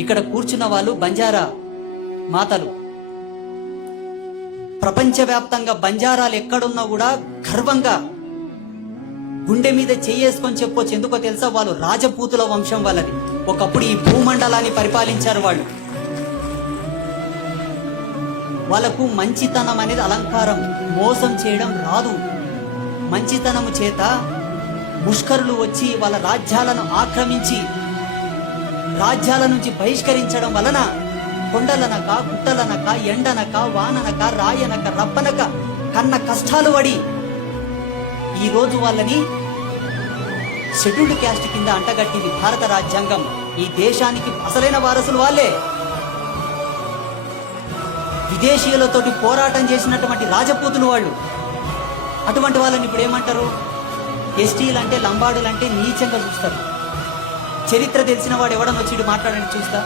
ఇక్కడ కూర్చున్న వాళ్ళు బంజారా మాతలు. ప్రపంచవ్యాప్తంగా బంజారాలు ఎక్కడున్నా కూడా గర్వంగా గుండె మీద చేసుకొని చెప్పొచ్చు. ఎందుకో తెలుసా? వాళ్ళు రాజపూతుల వంశం వాళ్ళది. ఒకప్పుడు ఈ భూమండలాన్ని పరిపాలించారు వాళ్ళు. వాళ్ళకు మంచితనం అనేది అలంకారం, మోసం చేయడం రాదు. మంచితనము చేత ముష్కరులు వచ్చి వాళ్ళ రాజ్యాలను ఆక్రమించి రాజ్యాల నుంచి బహిష్కరించడం వలన కొండలనక, గుట్టలనక, ఎండనక, వాననక, రాయనక, రప్పనక కన్న కష్టాలు పడి ఈరోజు వాళ్ళని షెడ్యూల్డ్ క్యాస్ట్ కింద అంటగట్టింది భారత రాజ్యాంగం. ఈ దేశానికి అసలైన వారసులు వాళ్ళే. విదేశీయులతోటి పోరాటం చేసినటువంటి రాజపూతులు వాళ్ళు. అటువంటి వాళ్ళని ఇప్పుడు ఏమంటారు? ఎస్టీలు అంటే, లంబాడులు అంటే నీచంగా చూస్తారు. చరిత్ర తెలిసిన వాడు ఎవడని వచ్చి మాట్లాడండి చూస్తా.